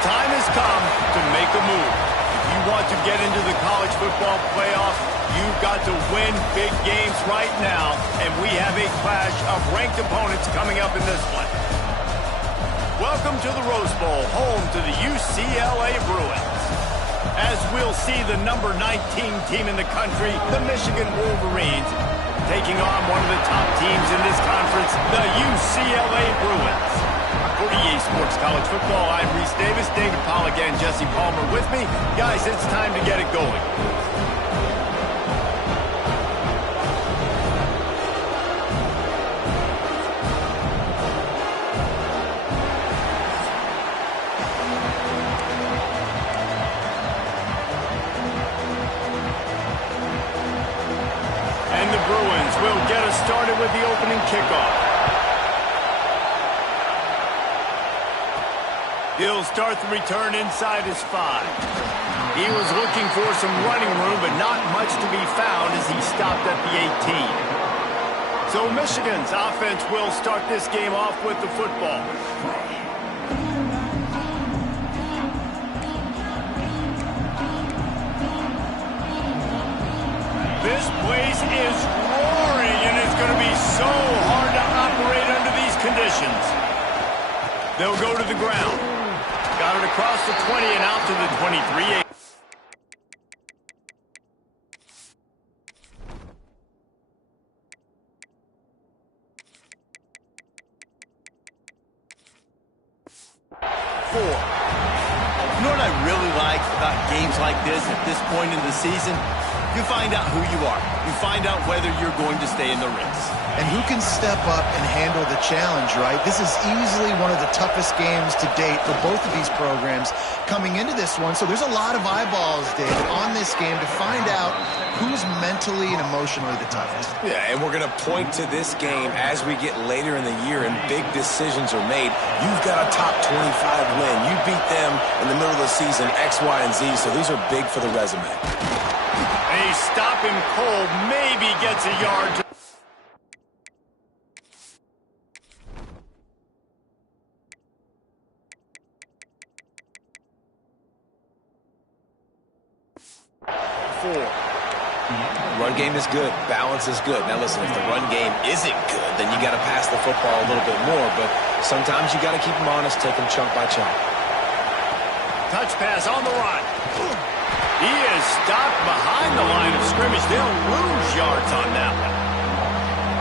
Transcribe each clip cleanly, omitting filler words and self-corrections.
time has come to make a move. If you want to get into the college football playoff, you've got to win big games right now, and we have a clash of ranked opponents coming up in this one. Welcome to the Rose Bowl, home to the UCLA Bruins. As we'll see the number 19 team in the country, the Michigan Wolverines, taking on one of the top teams in this conference, the UCLA Bruins. For EA Sports College Football, I'm Reese Davis, David Pollack, and Jesse Palmer with me. Guys, it's time to get it going. And the Bruins will get us started with the opening kickoff. He'll start the return inside his 5. He was looking for some running room, but not much to be found as he stopped at the 18. So Michigan's offense will start this game off with the football. This place is roaring, and it's going to be so hard to operate under these conditions. They'll go to the ground. Got it across the 20 and out to the 23. You know what I really like about games like this at this point in the season? You find out who you are. You find out whether you're going to stay in the race. And who can step up and handle the challenge, right? This is easily one of the toughest games to date for both of these programs coming into this one. So there's a lot of eyeballs, David, on this game to find out who's mentally and emotionally the toughest. Yeah, and we're going to point to this game as we get later in the year and big decisions are made. You've got a top 25 win. You beat them in the middle of the season, X, Y, and Z, so these are big for the resume. They stop him cold, maybe gets a yard to... Run game is good. Balance is good. Now listen, if the run game isn't good, then you got to pass the football a little bit more. But sometimes you got to keep them honest, take them chunk by chunk. Touch pass on the run. He is stopped behind the line of scrimmage. They'll lose yards on that one.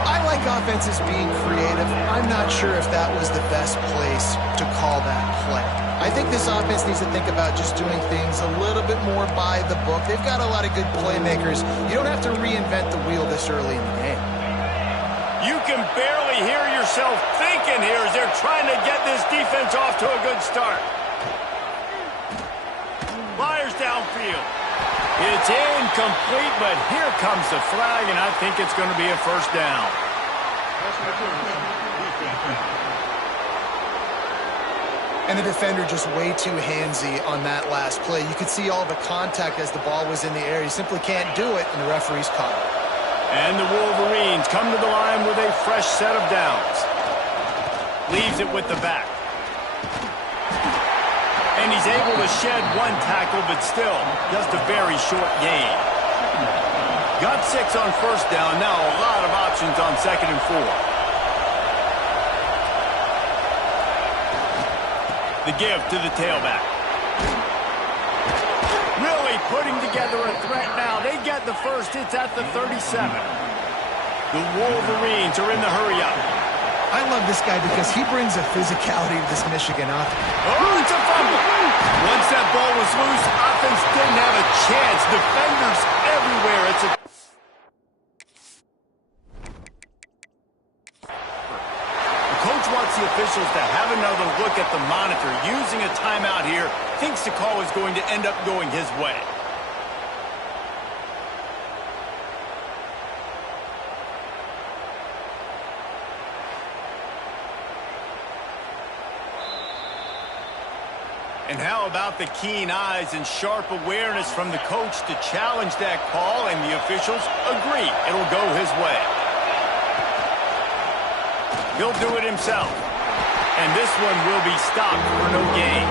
I like offenses being creative. I'm not sure if that was the best place to call that play. I think this offense needs to think about just doing things a little bit more by the book. They've got a lot of good playmakers. You don't have to reinvent the wheel this early in the game. You can barely hear yourself thinking here as they're trying to get this defense off to a good start. Fires downfield. It's incomplete, but here comes the flag, and I think it's going to be a first down. And the defender just way too handsy on that last play. You could see all the contact as the ball was in the air. He simply can't do it, and the referee's caught it. And the Wolverines come to the line with a fresh set of downs. Leaves it with the back. And he's able to shed one tackle, but still, just a very short gain. Got 6 on first down. Now a lot of options on 2nd and 4. The give to the tailback. Really putting together a threat now. They get the first. It's at the 37. The Wolverines are in the hurry-up. I love this guy because he brings a physicality to this Michigan offense. Oh, it's a fumble. Once that ball was loose, offense didn't have a chance. Defenders everywhere. It's a... The coach wants the officials to have another look at the monitor. Using a timeout here, thinks the call is going to end up going his way. And how about the keen eyes and sharp awareness from the coach to challenge that call, and the officials agree it'll go his way. He'll do it himself. And this one will be stopped for no gain.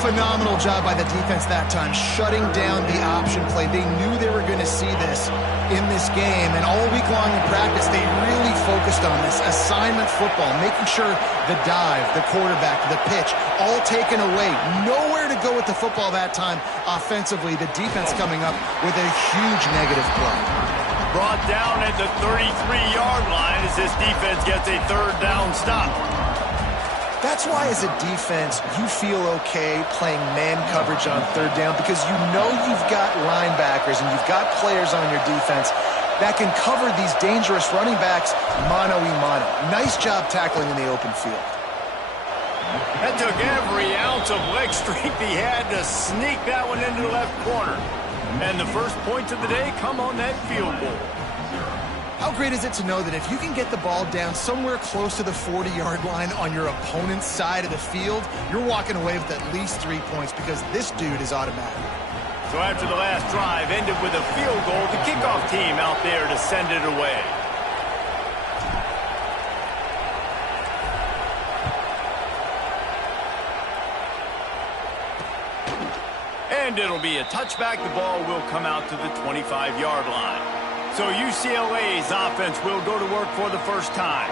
Phenomenal job by the defense that time, shutting down the option play. They knew they were going to see this in this game, and all week long in practice, they really focused on this assignment football, making sure the dive, the quarterback, the pitch, all taken away. Nowhere to go with the football that time offensively. The defense coming up with a huge negative play. Brought down at the 33-yard line as this defense gets a third down stop. That's why, as a defense, you feel okay playing man coverage on third down, because you know you've got linebackers and you've got players on your defense that can cover these dangerous running backs mano-a-mano. Nice job tackling in the open field. That took every ounce of leg strength he had to sneak that one into the left corner. And the first points of the day come on that field goal. How great is it to know that if you can get the ball down somewhere close to the 40-yard line on your opponent's side of the field, you're walking away with at least 3 points, because this dude is automatic. So after the last drive ended with a field goal, the kickoff team out there to send it away. And it'll be a touchback. The ball will come out to the 25-yard line. So UCLA's offense will go to work for the first time.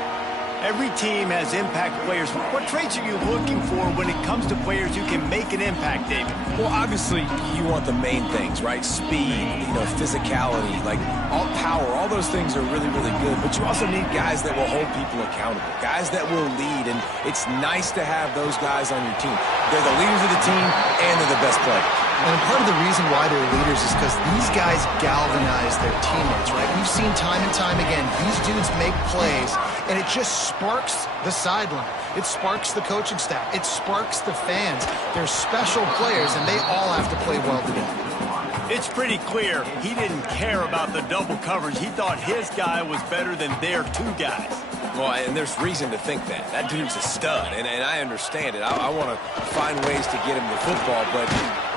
Every team has impact players. What traits are you looking for when it comes to players who can make an impact, David? Well, obviously, you want the main things, right? Speed, physicality, like all power, all those things are really, really good. But you also need guys that will hold people accountable, guys that will lead, and it's nice to have those guys on your team. They're the leaders of the team, and they're the best players. And part of the reason why they're leaders is because these guys galvanize their teammates, right? We've seen time and time again, these dudes make plays, and it just sparks the sideline. It sparks the coaching staff. It sparks the fans. They're special players, and they all have to play well together. It's pretty clear he didn't care about the double coverage. He thought his guy was better than their two guys. Well, and there's reason to think that. That dude's a stud, and I understand it. I want to find ways to get him the football, but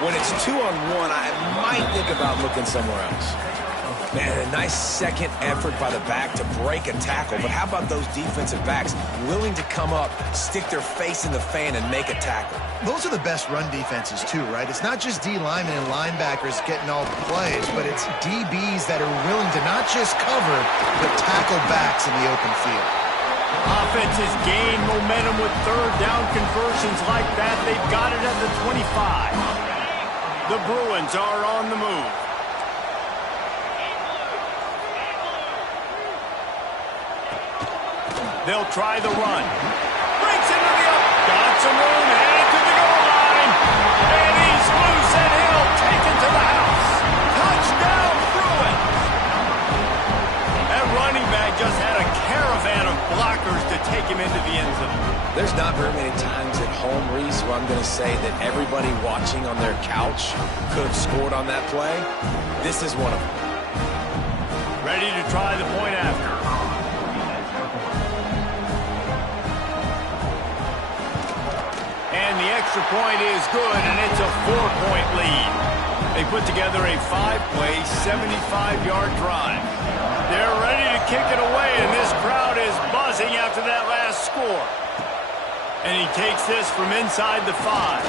when it's 2-on-1, I might think about looking somewhere else. Man, a nice second effort by the back to break a tackle, but how about those defensive backs willing to come up, stick their face in the fan, and make a tackle? Those are the best run defenses, too, right? It's not just D linemen and linebackers getting all the plays, but it's DBs that are willing to not just cover, but tackle backs in the open field. Offenses gain momentum with third down conversions like that. They've got it at the 25. The Bruins are on the move. They'll try the run. Breaks into the up. Got some room. Headed to the goal line. And he's loose, and he'll take it to the house. Touchdown, Bruins. That running back just had a caravan of blockers to take him into the end zone. There's not very many times at home, Reese, where I'm going to say that everybody watching on their couch could have scored on that play. This is one of them. Ready to try the point after. And the extra point is good, and it's a 4-point lead. They put together a 5-play, 75-yard drive. They're ready to kick it away, and this crowd is buzzing after that last score. And he takes this from inside the 5.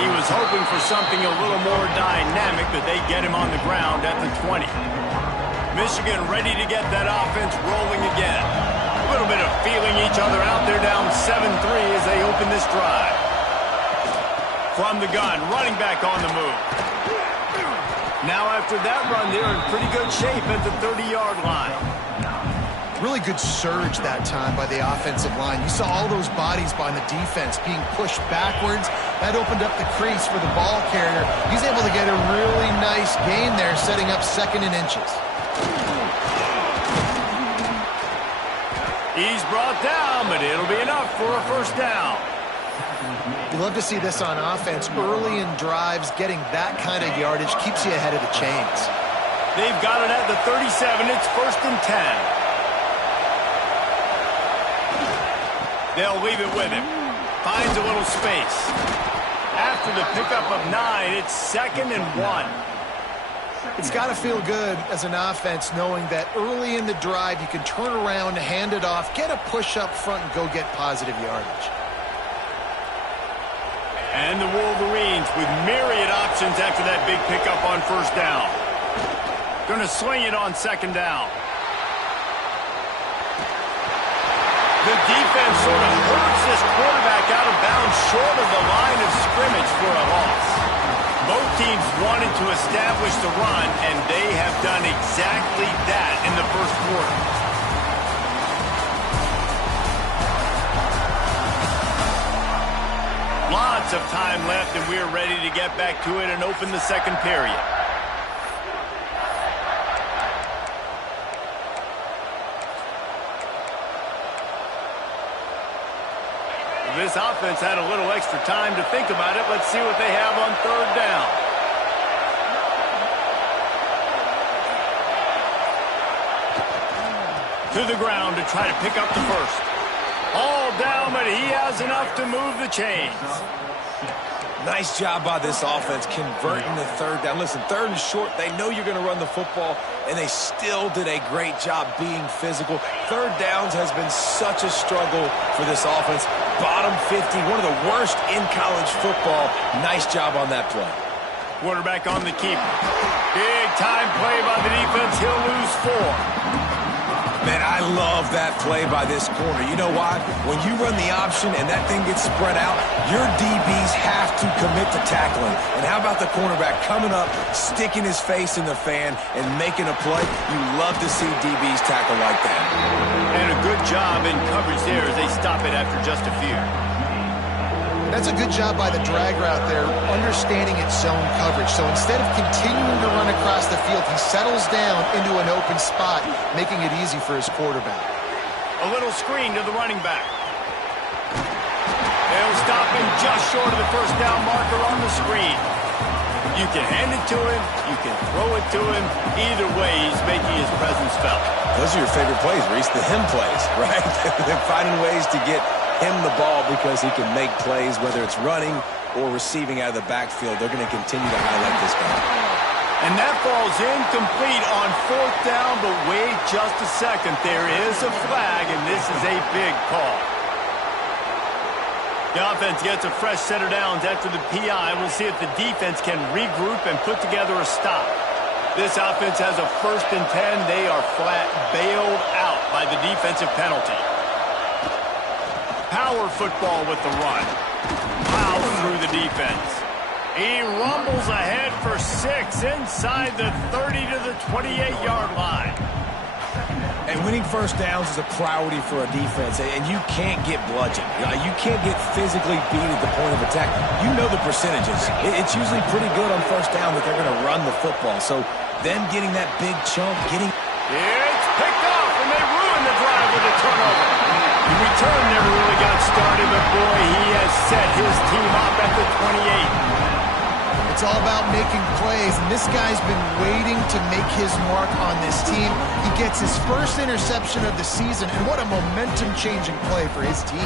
He was hoping for something a little more dynamic, but they get him on the ground at the 20. Michigan ready to get that offense rolling again. A little bit of feeling each other out. They're down 7-3 as they open this drive. From the gun, running back on the move. Now after that run, they're in pretty good shape at the 30-yard line. Really good surge that time by the offensive line. You saw all those bodies by the defense being pushed backwards. That opened up the crease for the ball carrier. He's able to get a really nice gain there, setting up 2nd and inches. He's brought down, but it'll be enough for a first down. You love to see this on offense. Early in drives, getting that kind of yardage keeps you ahead of the chains. They've got it at the 37. It's 1st and 10. They'll leave it with him. Finds a little space. After the pickup of 9, it's 2nd and 1. It's got to feel good as an offense knowing that early in the drive you can turn around, hand it off, get a push up front, and go get positive yardage. And the Wolverines with myriad options after that big pickup on first down. Going to sling it on second down. The defense sort of hurts this quarterback out of bounds short of the line of scrimmage for a loss. Both teams wanted to establish the run, and they have done exactly that in the first quarter. Lots of time left, and we're ready to get back to it and open the second period. This offense had a little extra time to think about it. Let's see what they have on third down. To the ground to try to pick up the first. All down, but he has enough to move the chains. Nice job by this offense converting the third down. Listen, third and short, they know you're going to run the football, and they still did a great job being physical. Third downs has been such a struggle for this offense. Bottom 50, one of the worst in college football. Nice job on that play. Quarterback on the keeper. Big time play by the defense. He'll lose 4. Man, I love that play by this corner. You know why? When you run the option and that thing gets spread out, your DBs have to commit to tackling. And how about the cornerback coming up, sticking his face in the fan, and making a play? You love to see DBs tackle like that. And a good job in coverage there as they stop it after just a few. That's a good job by the drag route there, understanding its zone coverage. So instead of continuing to run across the field, he settles down into an open spot, making it easy for his quarterback. A little screen to the running back. They'll stop him just short of the first down marker on the screen. You can hand it to him, you can throw it to him. Either way, he's making his presence felt. Those are your favorite plays, Reese, the him plays, right? They're finding ways to get him the ball because he can make plays, whether it's running or receiving out of the backfield. They're going to continue to highlight this guy. And that ball's incomplete on fourth down, but wait just a second. There is a flag, and this is a big call. The offense gets a fresh set of downs after the PI. We'll see if the defense can regroup and put together a stop. This offense has a 1st and 10. They are flat bailed out by the defensive penalty. Power football with the run. Plow through the defense. He rumbles ahead for 6 inside the 30 to the 28-yard line. And winning first downs is a priority for a defense, and you can't get bludgeoned. You can't get physically beat at the point of attack. You know the percentages. It's usually pretty good on first down that they're going to run the football. So them getting that big chunk, It's picked off, and they ruin the drive with a turnover. The return never really got started, but boy, he has set his team up at the 28. It's all about making plays, and this guy's been waiting to make his mark on this team. He gets his first interception of the season, and what a momentum-changing play for his team.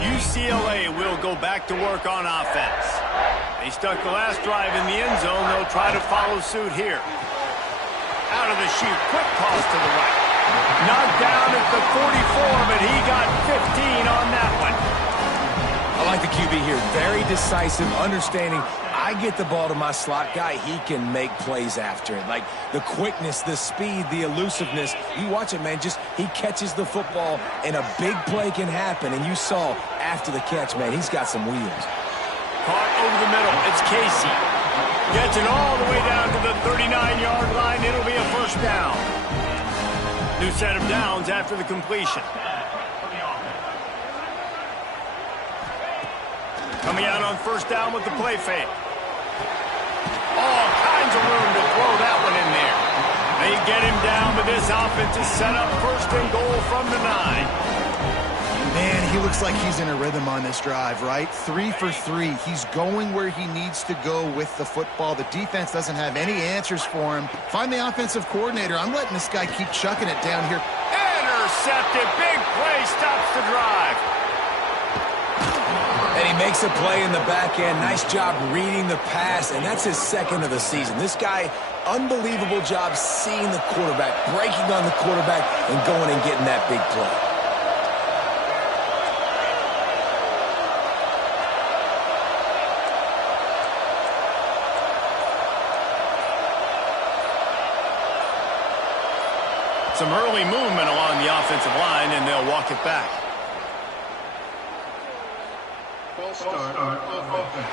UCLA will go back to work on offense. They stuck the last drive in the end zone. They'll try to follow suit here. Out of the chute, quick toss to the right. Knocked down at the 44, but he got 15 on that one. I like the QB here. Very decisive, understanding I get the ball to my slot guy, he can make plays after it. Like the quickness, the speed, the elusiveness. You watch it, man, just he catches the football and a big play can happen. And you saw after the catch, man, he's got some wheels. Caught over the middle. It's Casey. Gets it all the way down to the 39-yard line. It'll be a first down. New set of downs after the completion. Coming out on first down with the play fake. All kinds of room to throw that one in there. They get him down, but this offense is set up first and goal from the 9. Man, he looks like he's in a rhythm on this drive, right? 3 for 3. He's going where he needs to go with the football. The defense doesn't have any answers for him. Find the offensive coordinator. I'm letting this guy keep chucking it down here. Intercepted. Big play stops the drive. And he makes a play in the back end. Nice job reading the pass, and that's his second of the season. This guy, unbelievable job seeing the quarterback, breaking on the quarterback, and going and getting that big play. Some early movement along the offensive line, and they'll walk it back. Start on offense.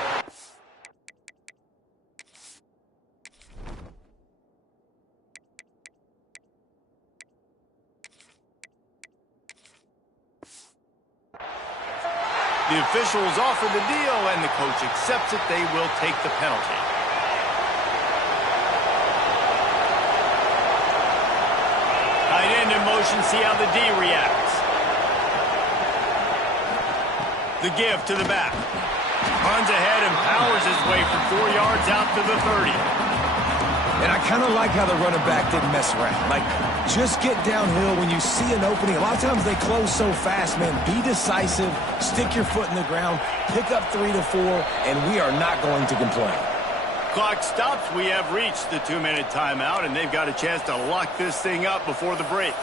The officials offer the deal, and the coach accepts it. They will take the penalty. Tight end in motion, see how the D reacts. The give to the back. Runs ahead and powers his way for 4 yards out to the 30. And I kind of like how the running back didn't mess around. Like, just get downhill when you see an opening. A lot of times they close so fast, man. Be decisive, stick your foot in the ground, pick up 3 to 4, and we are not going to complain. Clock stops. We have reached the 2-minute timeout, and they've got a chance to lock this thing up before the break.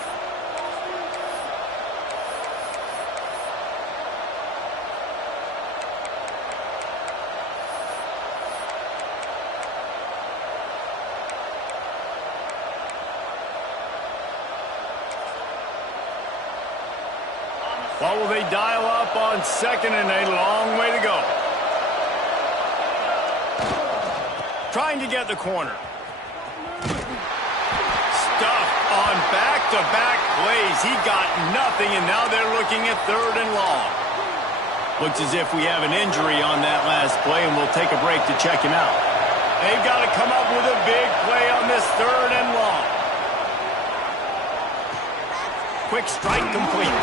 What will they dial up on second and a long way to go? Trying to get the corner. Stuffed on back-to-back plays. He got nothing, and now they're looking at third and long. Looks as if we have an injury on that last play, and we'll take a break to check him out. They've got to come up with a big play on this third and long. Quick strike complete.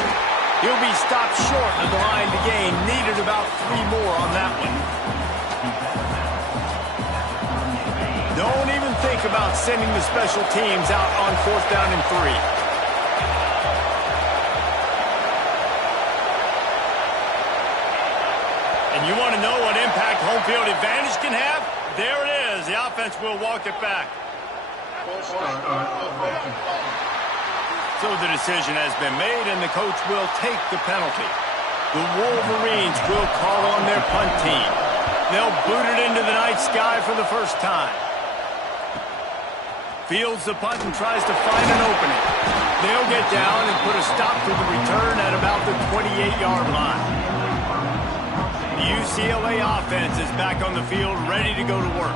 He'll be stopped short of the line to gain. Needed about 3 more on that one. Don't even think about sending the special teams out on 4th down and 3. And you want to know what impact home field advantage can have? There it is. The offense will walk it back. So the decision has been made, and the coach will take the penalty. The Wolverines will call on their punt team. They'll boot it into the night sky for the first time. Fields the punt and tries to find an opening. They'll get down and put a stop to the return at about the 28-yard line. The UCLA offense is back on the field, ready to go to work.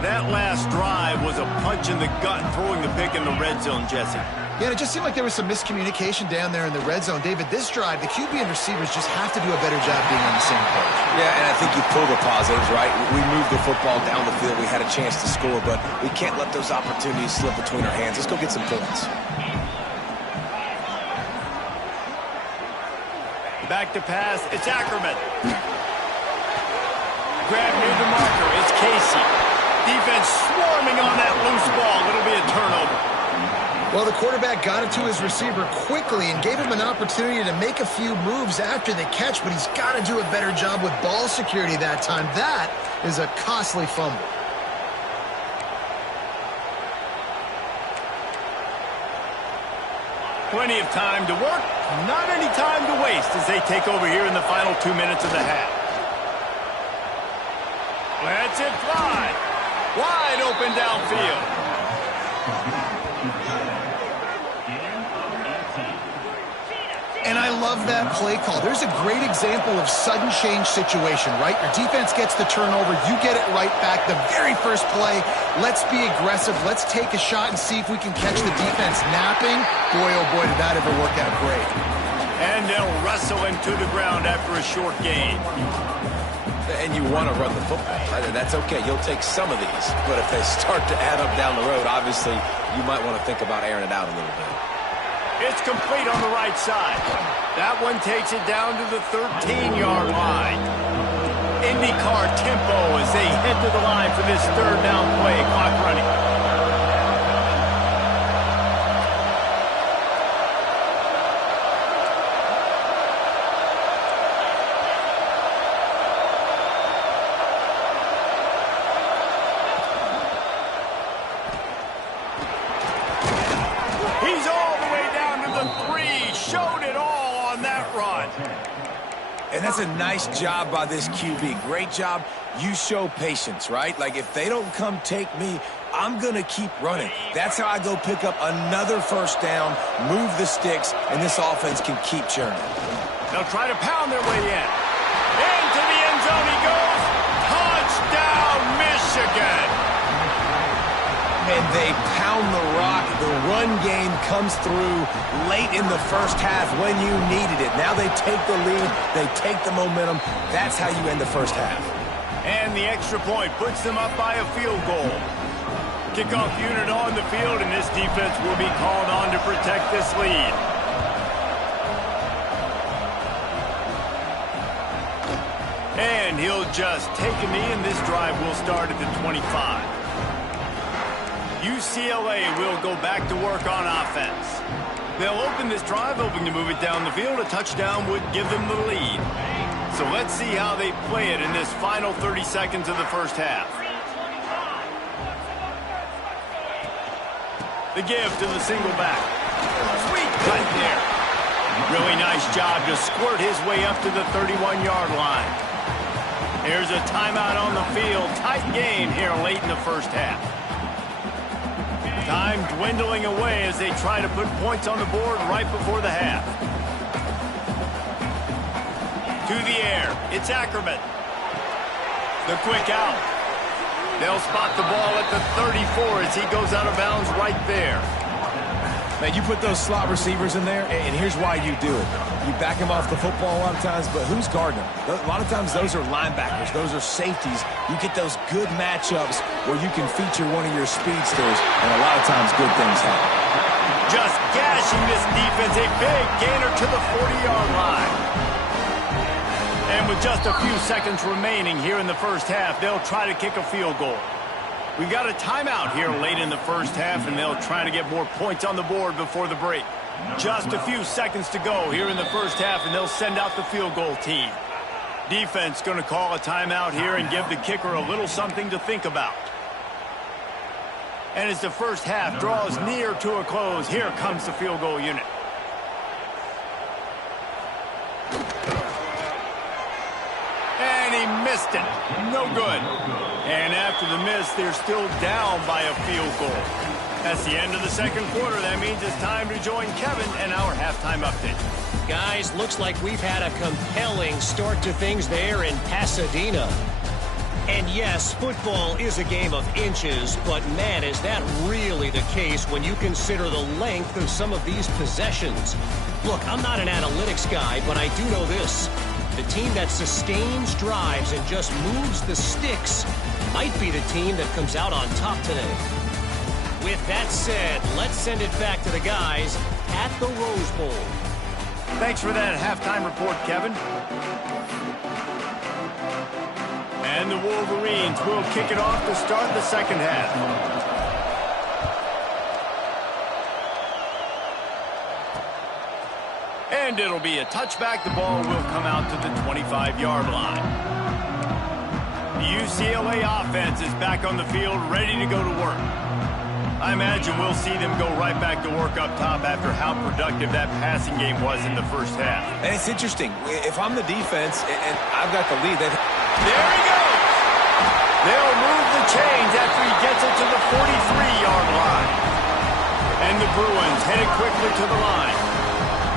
That last drive was a punch in the gut, throwing the pick in the red zone, Jesse. Yeah, and it just seemed like there was some miscommunication down there in the red zone. David, this drive, the QB and receivers just have to do a better job being on the same page. Yeah, and I think you pull the positives, right? We moved the football down the field. We had a chance to score, but we can't let those opportunities slip between our hands. Let's go get some points. Back to pass. It's Ackerman. Grab near the marker. It's Casey. Defense swarming on that loose ball. It'll be a turnover. Well, the quarterback got it to his receiver quickly and gave him an opportunity to make a few moves after the catch, but he's got to do a better job with ball security that time. That is a costly fumble. Plenty of time to work, not any time to waste as they take over here in the final 2 minutes of the half. Lets it fly. Wide open downfield. And I love that play call. There's a great example of sudden change situation, right? Your defense gets the turnover. You get it right back. The very first play, let's be aggressive. Let's take a shot and see if we can catch the defense napping. Boy, oh boy, did that ever work out great. And they'll wrestle him to the ground after a short gain. And you want to run the football, right? And that's okay. You'll take some of these. But if they start to add up down the road, obviously, you might want to think about airing it out a little bit. It's complete on the right side. That one takes it down to the 13-yard line. IndyCar tempo as they head to the line for this third down play. Clock running. showed it all on that run. And that's a nice job by this QB. Great job. You show patience, right? Like, if they don't come take me, I'm going to keep running. That's how I go pick up another first down, move the sticks, and this offense can keep churning. They'll try to pound their way in. Into the end zone he goes. Touchdown, Michigan. And they pound the rock. The run game comes through late in the first half when you needed it. Now they take the lead. They take the momentum. That's how you end the first half. And the extra point puts them up by a field goal. Kickoff unit on the field, and this defense will be called on to protect this lead. And he'll just take a knee, and this drive will start at the 25. UCLA will go back to work on offense. They'll open this drive, hoping to move it down the field. A touchdown would give them the lead. So let's see how they play it in this final 30 seconds of the first half. The give to the single back. Sweet cut there. Really nice job to squirt his way up to the 31-yard line. Here's a timeout on the field. Tight game here late in the first half. Time dwindling away as they try to put points on the board right before the half. To the air, it's Ackerman. The quick out. They'll spot the ball at the 34 as he goes out of bounds right there. Man, you put those slot receivers in there, and here's why you do it. You back them off the football a lot of times, but who's guarding them? A lot of times those are linebackers. Those are safeties. You get those good matchups where you can feature one of your speedsters, and a lot of times good things happen. Just gashing this defense. A big gainer to the 40-yard line. And with just a few seconds remaining here in the first half, they'll try to kick a field goal. We got a timeout here late in the first half, and they'll try to get more points on the board before the break. Just a few seconds to go here in the first half, and they'll send out the field goal team. Defense going to call a timeout here and give the kicker a little something to think about. And as the first half draws near to a close, here comes the field goal unit. And he missed it. No good. And after the miss, they're still down by a field goal. That's the end of the second quarter. That means it's time to join Kevin and our halftime update. Guys, looks like we've had a compelling start to things there in Pasadena. And yes, football is a game of inches, but man, is that really the case when you consider the length of some of these possessions. Look, I'm not an analytics guy, but I do know this. The team that sustains drives and just moves the sticks might be the team that comes out on top today. With that said, let's send it back to the guys at the Rose Bowl. Thanks for that halftime report, Kevin. And the Wolverines will kick it off to start the second half. And it'll be a touchback. The ball will come out to the 25-yard line. The UCLA offense is back on the field, ready to go to work. I imagine we'll see them go right back to work up top after how productive that passing game was in the first half. And it's interesting. If I'm the defense and I've got the lead, then there he goes. They'll move the chains after he gets it to the 43-yard line. And the Bruins headed quickly to the line.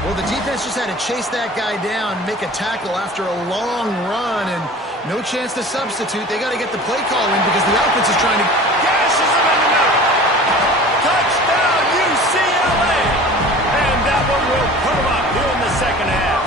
Well, the defense just had to chase that guy down, make a tackle after a long run, and no chance to substitute. They got to get the play call in because the offense is trying to... Gashes him in the middle. Touchdown, UCLA. And that one will put him up here in the second half.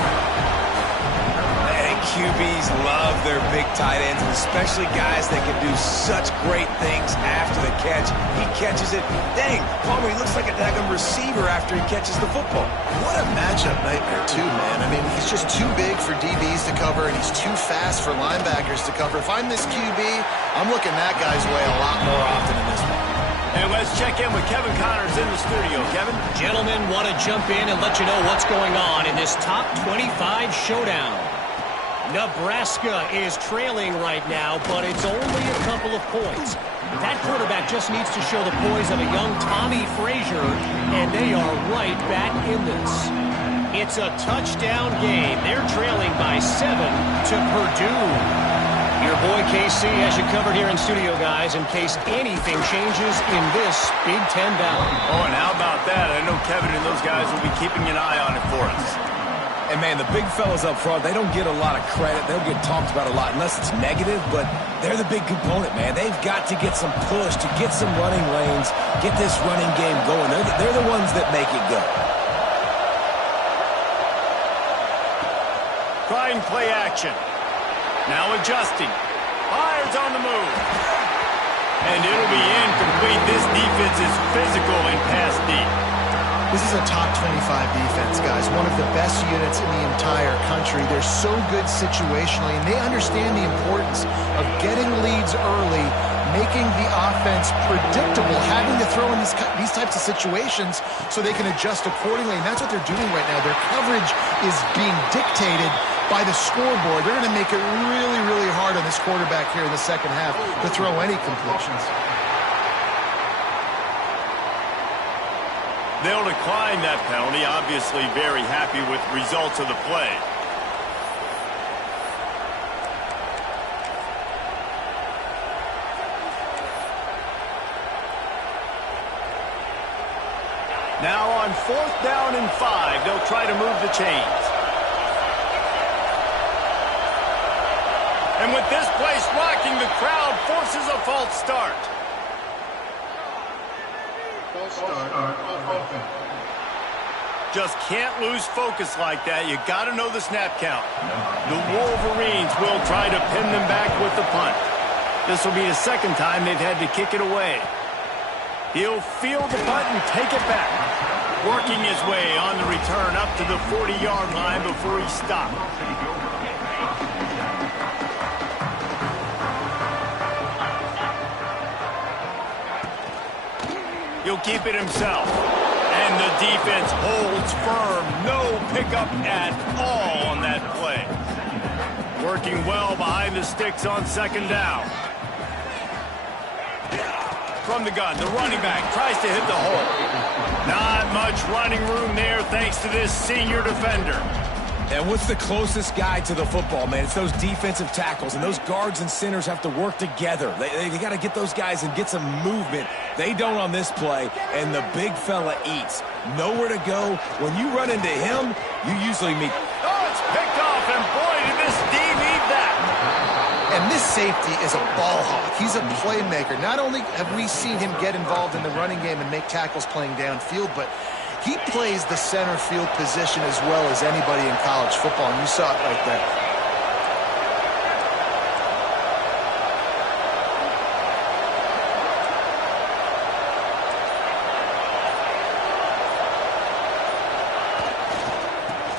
And QBs love their big tight ends, and especially guys that can do such great things after the catch. He catches it. Dang, Palmer, he looks like a daggum receiver after he catches the football. What a matchup nightmare, too, man. I mean, he's just too big for DBs to cover, and he's too fast for linebackers to cover. If I'm this QB, I'm looking that guy's way a lot more often in this one. And let's check in with Kevin Connors in the studio. Kevin? Gentlemen, want to jump in and let you know what's going on in this top 25 showdown. Nebraska is trailing right now, but it's only a couple of points. That quarterback just needs to show the poise of a young Tommy Frazier, and they are right back in this. It's a touchdown game. They're trailing by 7 to Purdue. Your boy KC has you covered here in studio, guys, in case anything changes in this Big Ten battle. Oh, and how about that? I know Kevin and those guys will be keeping an eye on it for us. And, man, the big fellas up front, they don't get a lot of credit. They'll get talked about a lot unless it's negative, but they're the big component, man. They've got to get some push, to get some running lanes, get this running game going. They're the ones that make it go. Trying play action. Now adjusting. Fires on the move. And it'll be incomplete. This defense is physical and pass deep. This is a top 25 defense, guys. One of the best units in the entire country. They're so good situationally, and they understand the importance of getting leads early, making the offense predictable, having to throw in these types of situations so they can adjust accordingly. And that's what they're doing right now. Their coverage is being dictated by the scoreboard. They're going to make it really, really hard on this quarterback here in the second half to throw any completions. They'll decline that penalty, obviously very happy with results of the play. Now on 4th down and 5, they'll try to move the chains. And with this place rocking, the crowd forces a false start. False start on offense. Just can't lose focus like that. You got to know the snap count. The Wolverines will try to pin them back with the punt. This will be the second time they've had to kick it away. He'll field the punt and take it back. Working his way on the return up to the 40-yard line before he stopped. He'll keep it himself. And the defense holds firm. No pickup at all on that play. Working well behind the sticks on 2nd down. From the gun, the running back tries to hit the hole. Not much running room there thanks to this senior defender. And what's the closest guy to the football, man? It's those defensive tackles, and those guards and centers have to work together. They got to get those guys and get some movement. They don't on this play, and the big fella eats. Nowhere to go. When you run into him, you usually meet. Oh, it's picked off, and boy, did this D need that. And this safety is a ball hawk. He's a playmaker. Not only have we seen him get involved in the running game and make tackles playing downfield, but he plays the center field position as well as anybody in college football, and you saw it right there.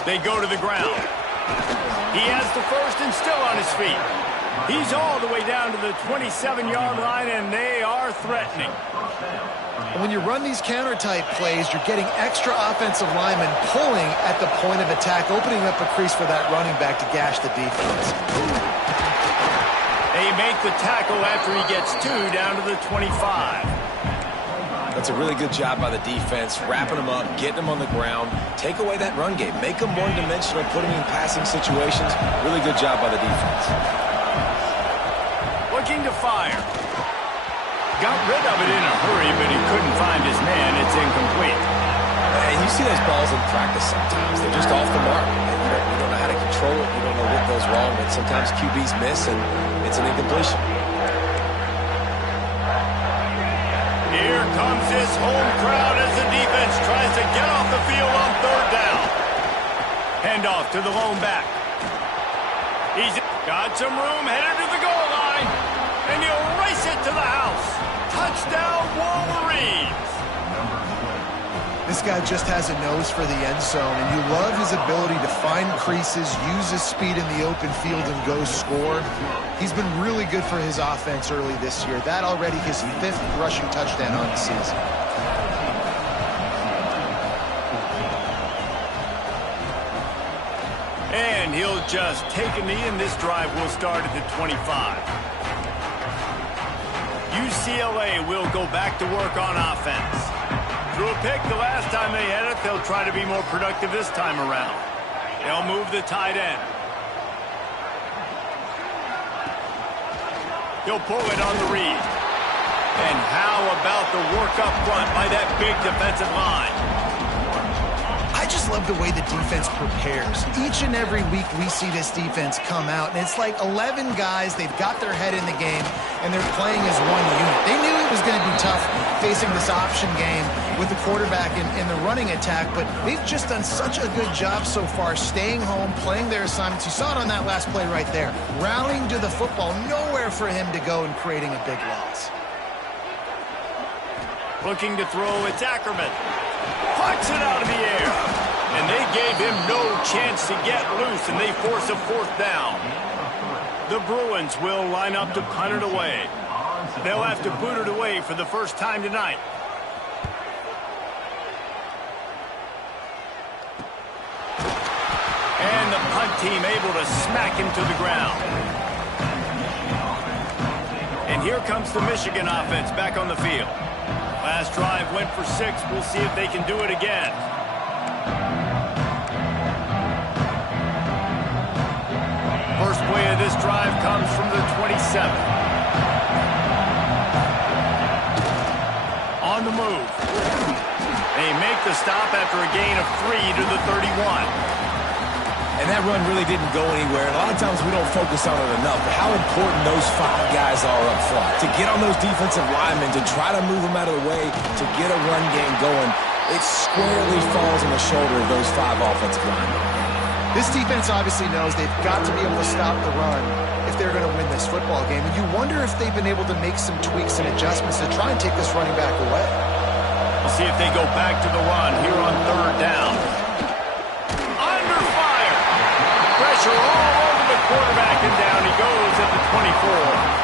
They go to the ground. He has the first and still on his feet. He's all the way down to the 27-yard line, and they are threatening. When you run these counter-type plays, you're getting extra offensive linemen pulling at the point of attack, opening up a crease for that running back to gash the defense. They make the tackle after he gets 2 down to the 25. That's a really good job by the defense, wrapping them up, getting them on the ground, take away that run game, make them one-dimensional, put them in passing situations. Really good job by the defense. Looking to fire. Got rid of it in a hurry, but he couldn't find his man. It's incomplete. And you see those balls in practice sometimes. They're just off the mark. You don't know how to control it. You don't know what goes wrong. But sometimes QBs miss, and it's an incompletion. Here comes his home crowd as the defense tries to get off the field on 3rd down. Handoff to the lone back. He's got some room, headed to the goal line, and he'll race it to the house. Touchdown, Wolverines. This guy just has a nose for the end zone, and you love his ability to find creases, use his speed in the open field, and go score. He's been really good for his offense early this year. That already his 5th rushing touchdown on the season. And he'll just take a knee, and this drive will start at the 25. UCLA will go back to work on offense. threw a pick the last time they had it. They'll try to be more productive this time around. They'll move the tight end. He'll pull it on the read. And how about the work up front by that big defensive line? I just love the way the defense prepares. Each and every week we see this defense come out, and it's like 11 guys. They've got their head in the game, and they're playing as one unit. They knew it was going to be tough facing this option game with the quarterback in the running attack, but they've just done such a good job so far staying home, playing their assignments. You saw it on that last play right there. Rallying to the football, nowhere for him to go and creating a big loss. Looking to throw, it's Ackerman. Pucks it out of the air. And they gave him no chance to get loose, and they force a fourth down. The Bruins will line up to punt it away. They'll have to boot it away for the first time tonight. And the punt team able to smack him to the ground. And here comes the Michigan offense back on the field. Last drive went for 6. We'll see if they can do it again. First play of this drive comes from the 27. On the move. They make the stop after a gain of 3 to the 31. And that run really didn't go anywhere. And a lot of times we don't focus on it enough, but how important those 5 guys are up front. To get on those defensive linemen, to try to move them out of the way, to get a run game going, it squarely falls on the shoulder of those 5 offensive linemen. This defense obviously knows they've got to be able to stop the run if they're going to win this football game. And you wonder if they've been able to make some tweaks and adjustments to try and take this running back away. We'll see if they go back to the run here on 3rd down. Under fire. Pressure all over the quarterback, and down he goes at the 24.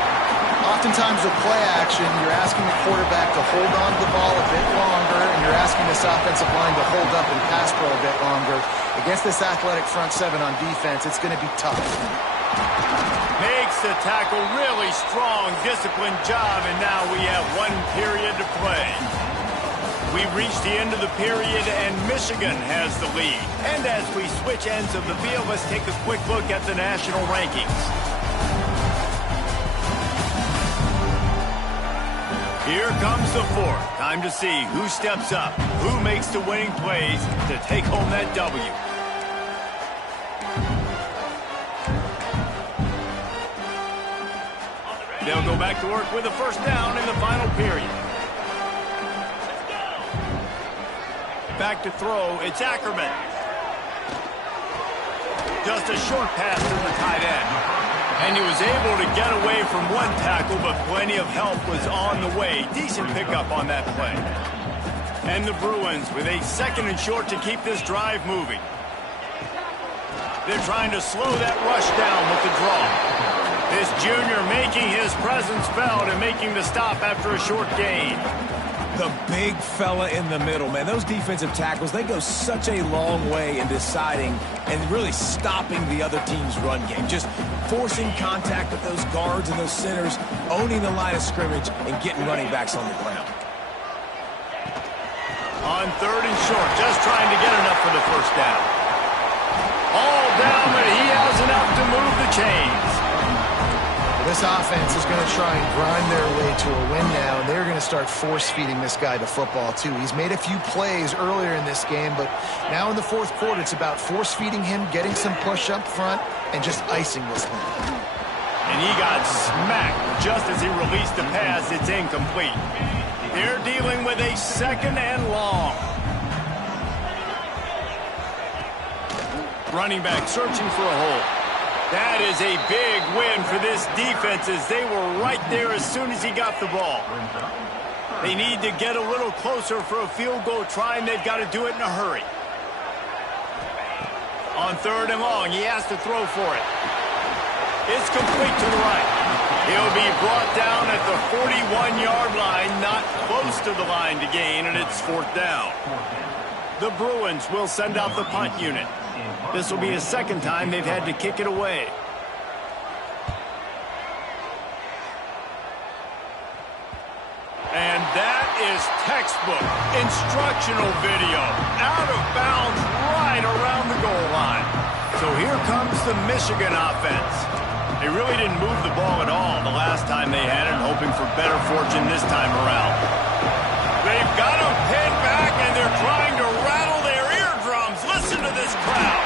Oftentimes with play action, you're asking the quarterback to hold on to the ball a bit longer, and you're asking this offensive line to hold up and pass pro a bit longer. Against this athletic front 7 on defense, it's going to be tough. Makes the tackle, really strong, disciplined job, and now we have 1 period to play. We've reached the end of the period, and Michigan has the lead. And as we switch ends of the field, let's take a quick look at the national rankings. Here comes the 4th. Time to see who steps up, who makes the winning plays to take home that W. They'll go back to work with a first down in the final period. Back to throw, it's Ackerman. Just a short pass to the tight end. And he was able to get away from 1 tackle, but plenty of help was on the way. Decent pickup on that play. And the Bruins with a 2nd and short to keep this drive moving. They're trying to slow that rush down with the draw. This junior making his presence felt and making the stop after a short gain. The big fella in the middle, man. Those defensive tackles, they go such a long way in deciding and really stopping the other team's run game. Just forcing contact with those guards and those centers, owning the line of scrimmage, and getting running backs on the ground. On 3rd and short, just trying to get enough for the first down. All down, but he has enough to move the chains. This offense is going to try and grind their way to a win now, and they're going to start force-feeding this guy the football, too. He's made a few plays earlier in this game, but now in the 4th quarter, it's about force-feeding him, getting some push up front, and just icing this thing. And he got smacked just as he released the pass. It's incomplete. They're dealing with a 2nd and long. Running back searching for a hole. That is a big win for this defense as they were right there as soon as he got the ball. They need to get a little closer for a field goal try, and they've got to do it in a hurry. On 3rd and long, he has to throw for it. It's complete to the right. He'll be brought down at the 41-yard line, not close to the line to gain, and it's 4th down. The Bruins will send out the punt unit. This will be a 2nd time they've had to kick it away. And that is textbook, instructional video, out of bounds right around the goal line. So here comes the Michigan offense. They really didn't move the ball at all the last time they had it, hoping for better fortune this time around. They've got them pinned back, and they're trying to rattle their eardrums. Listen to this crowd.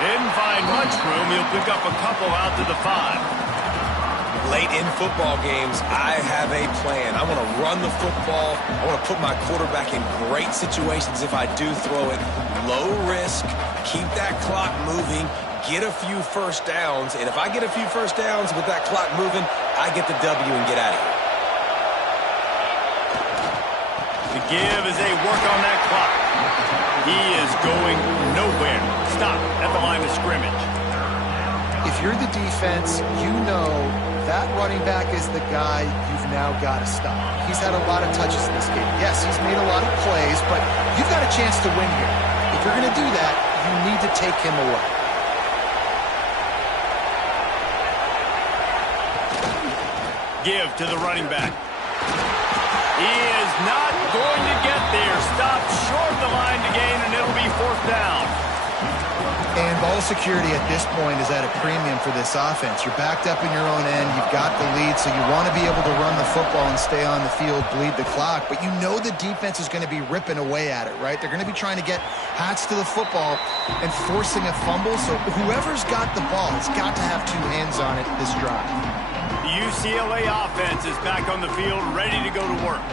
Didn't find much room. He'll pick up a couple out to the 5. Late in football games, I have a plan. I want to run the football. I want to put my quarterback in great situations if I do throw it. Low risk, keep that clock moving, get a few first downs. And if I get a few first downs with that clock moving, I get the W and get out of here. The give as they work on that clock. He is going nowhere. Stop at the line of scrimmage. If you're the defense, you know that running back is the guy you've now got to stop. He's had a lot of touches in this game. Yes, he's made a lot of plays, but you've got a chance to win here. If you're going to do that, you need to take him away. Give to the running back. He is not going to get there. Stopped short of the line to gain, and it'll be 4th down. And ball security at this point is at a premium for this offense. You're backed up in your own end. You've got the lead, so you want to be able to run the football and stay on the field, bleed the clock. But you know the defense is going to be ripping away at it, right? They're going to be trying to get hats to the football and forcing a fumble. So whoever's got the ball has got to have 2 hands on it this drive. The UCLA offense is back on the field, ready to go to work.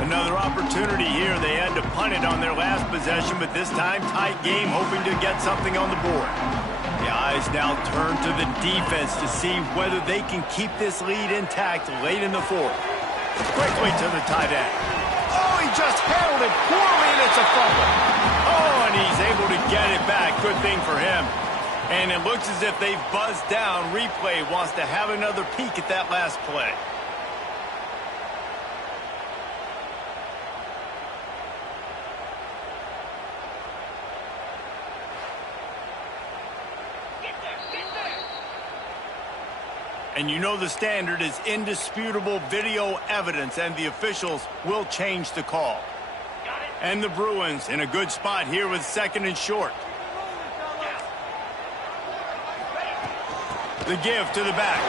Another opportunity here. They had to punt it on their last possession, but this time tight game, hoping to get something on the board. The eyes now turn to the defense to see whether they can keep this lead intact late in the 4th. Quickly to the tight end. Oh, he just handled it poorly, and it's a fumble. Oh, and he's able to get it back. Good thing for him. And it looks as if they've buzzed down. Replay wants to have another peek at that last play. And you know the standard is indisputable video evidence, and the officials will change the call. And the Bruins in a good spot here with 2nd and short. The give to the back.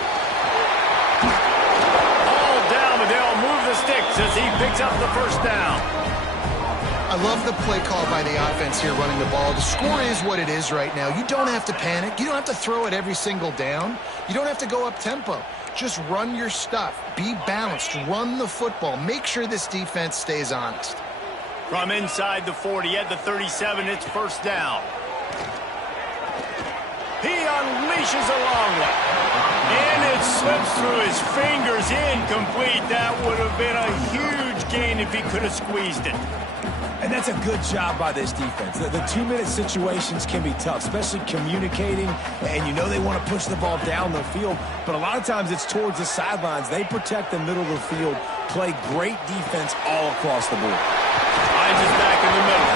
All down, but they'll move the sticks as he picks up the 1st down. I love the play call by the offense here running the ball. The score is what it is right now. You don't have to panic. You don't have to throw it every single down. You don't have to go up tempo. Just run your stuff. Be balanced. Run the football. Make sure this defense stays honest. From inside the 40 at the 37, it's 1st down. He unleashes a long one. And it slips through his fingers. Incomplete. That would have been a huge gain if he could have squeezed it. And that's a good job by this defense. The 2-minute situations can be tough, especially communicating, and you know they want to push the ball down the field, but a lot of times it's towards the sidelines. They protect the middle of the field, play great defense all across the board. Hines is back in the middle.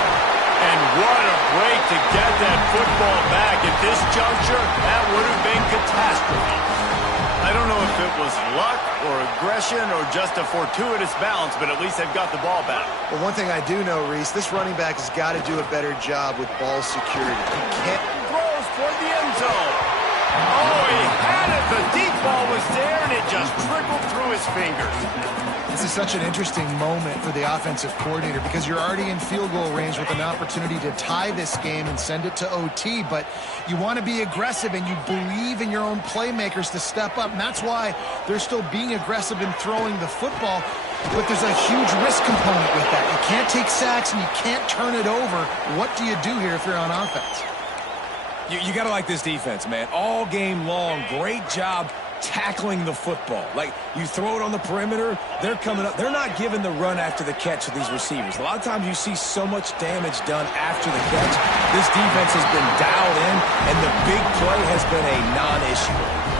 And what a break to get that football back. At this juncture, that would have been catastrophe. I don't know if it was luck or aggression or just a fortuitous bounce, but at least they've got the ball back. Well, one thing I do know, Reese, this running back has got to do a better job with ball security. He can't. Throws toward the end zone. Oh, he had it. The deep ball was there, and it just trickled through his fingers. This is such an interesting moment for the offensive coordinator because you're already in field goal range with an opportunity to tie this game and send it to OT, but you want to be aggressive and you believe in your own playmakers to step up, and that's why they're still being aggressive in throwing the football, but there's a huge risk component with that. You can't take sacks and you can't turn it over. What do you do here if you're on offense? You got to like this defense, man. All game long, great job tackling the football. Like, you throw it on the perimeter, they're coming up. They're not giving the run after the catch to these receivers. A lot of times you see so much damage done after the catch. This defense has been dialed in, and the big play has been a non-issue.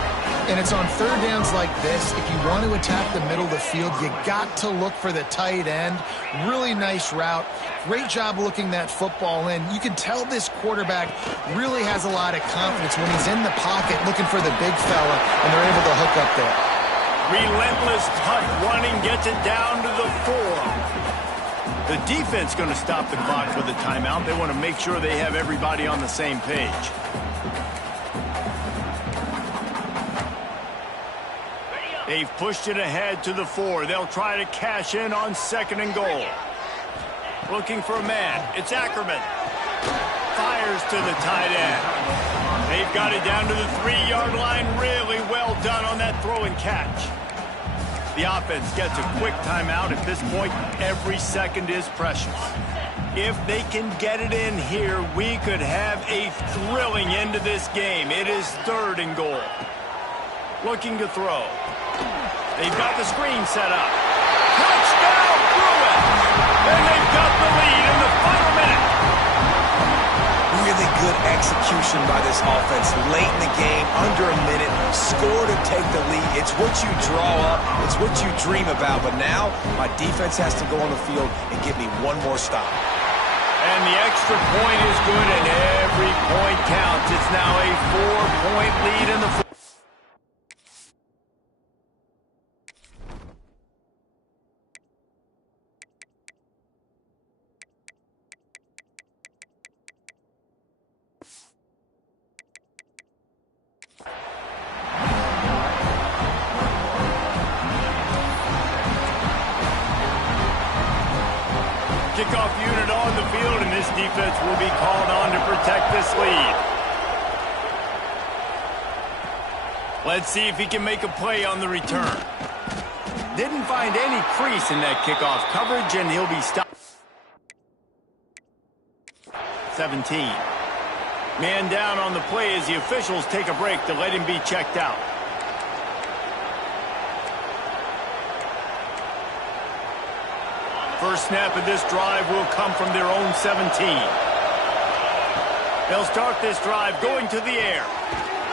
And it's on 3rd downs like this. If you want to attack the middle of the field, you got to look for the tight end. Really nice route. Great job looking that football in. You can tell this quarterback really has a lot of confidence when he's in the pocket looking for the big fella, and they're able to hook up there. Relentless, tough running gets it down to the 4. The defense going to stop the clock with a timeout. They want to make sure they have everybody on the same page. They've pushed it ahead to the 4. They'll try to cash in on 2nd and goal. Looking for a man. It's Ackerman. Fires to the tight end. They've got it down to the 3-yard line. Really well done on that throw and catch. The offense gets a quick timeout. At this point, every second is precious. If they can get it in here, we could have a thrilling end to this game. It is 3rd and goal. Looking to throw. They've got the screen set up. Touchdown, Bruin! And they've got the lead in the final minute. Really good execution by this offense late in the game, under a minute, score to take the lead. It's what you draw up, it's what you dream about, but now my defense has to go on the field and get me one more stop. And the extra point is good, and every point counts. It's now a 4-point lead in the fourth. Kickoff unit on the field, and this defense will be called on to protect this lead. Let's see if he can make a play on the return. Didn't find any crease in that kickoff coverage, and he'll be stopped. 17. Man down on the play as the officials take a break to let him be checked out. First snap of this drive will come from their own 17. They'll start this drive going to the air.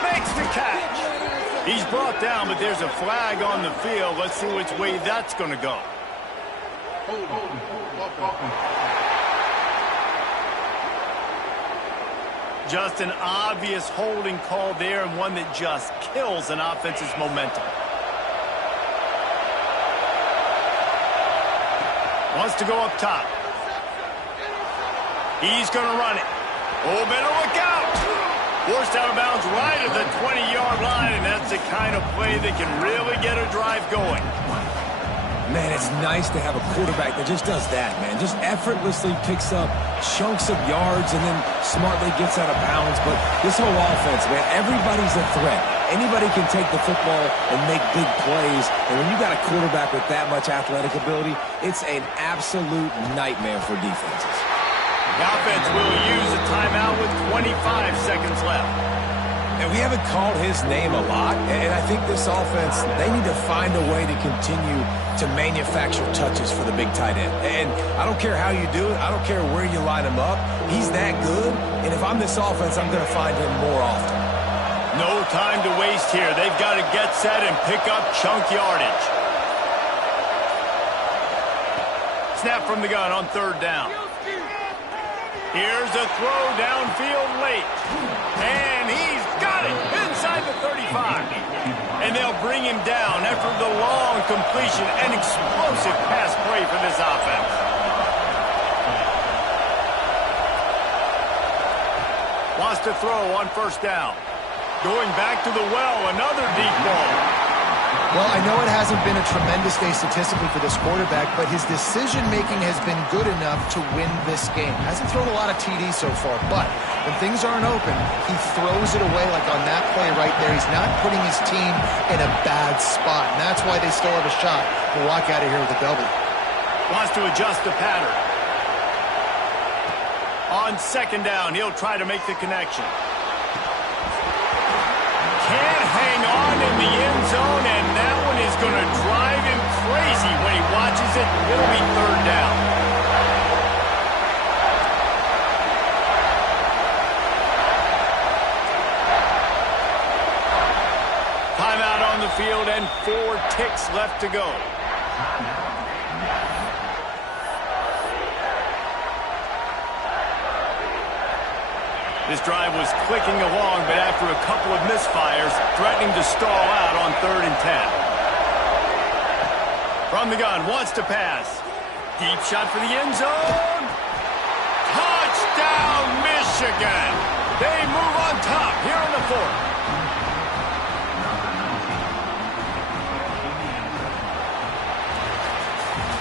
Makes the catch. He's brought down, but there's a flag on the field. Let's see which way that's going to go. Just an obvious holding call there, and one that just kills an offense's momentum. Wants to go up top. He's going to run it. Oh, better look out. Forced out of bounds right at the 20-yard line, and that's the kind of play that can really get a drive going. Man, it's nice to have a quarterback that just does that, man. Just effortlessly picks up chunks of yards and then smartly gets out of bounds. But this whole offense, man, everybody's a threat. Anybody can take the football and make big plays. And when you got a quarterback with that much athletic ability, it's an absolute nightmare for defenses. The offense will use a timeout with 25 seconds left. And we haven't called his name a lot, and I think this offense, they need to find a way to continue to manufacture touches for the big tight end. And I don't care how you do it. I don't care where you line him up. He's that good, and if I'm this offense, I'm going to find him more often. No time to waste here. They've got to get set and pick up chunk yardage. Snap from the gun on 3rd down. Here's a throw downfield late. And he's got it inside the 35. And they'll bring him down after the long completion. An explosive pass play for this offense. Wants to throw on 1st down. Going back to the well, another deep ball. Well, I know it hasn't been a tremendous day statistically for this quarterback, but his decision-making has been good enough to win this game. Hasn't thrown a lot of TDs so far, but when things aren't open, he throws it away like on that play right there. He's not putting his team in a bad spot, and that's why they still have a shot to walk out of here with a W. Wants to adjust the pattern. On 2nd down, he'll try to make the connection. Can't hang on in the end zone, and that one is going to drive him crazy when he watches it. It'll be 3rd down. Timeout on the field and 4 ticks left to go. This drive was clicking along, but after a couple of misfires, threatening to stall out on 3rd and 10. From the gun, wants to pass. Deep shot for the end zone. Touchdown, Michigan. They move on top here in the fourth.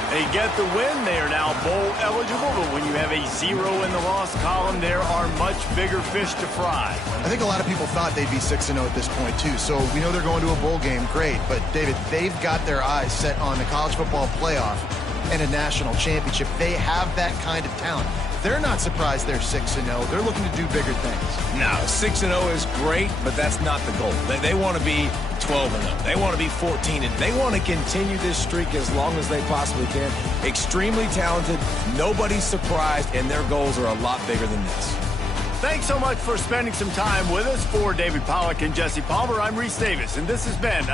They get the win. They are now bowl eligible, but when you have a 0 in the loss column, there are much bigger fish to fry. I think a lot of people thought they'd be 6-0 at this point, too. So we know they're going to a bowl game. Great. But, David, they've got their eyes set on the college football playoff and a national championship. They have that kind of talent. They're not surprised they're 6-0. They're looking to do bigger things. No, 6-0 is great, but that's not the goal. They want to be 12-0. They want to be 14-0. They want to continue this streak as long as they possibly can. Extremely talented. Nobody's surprised, and their goals are a lot bigger than this. Thanks so much for spending some time with us. For David Pollack and Jesse Palmer, I'm Reese Davis, and this has been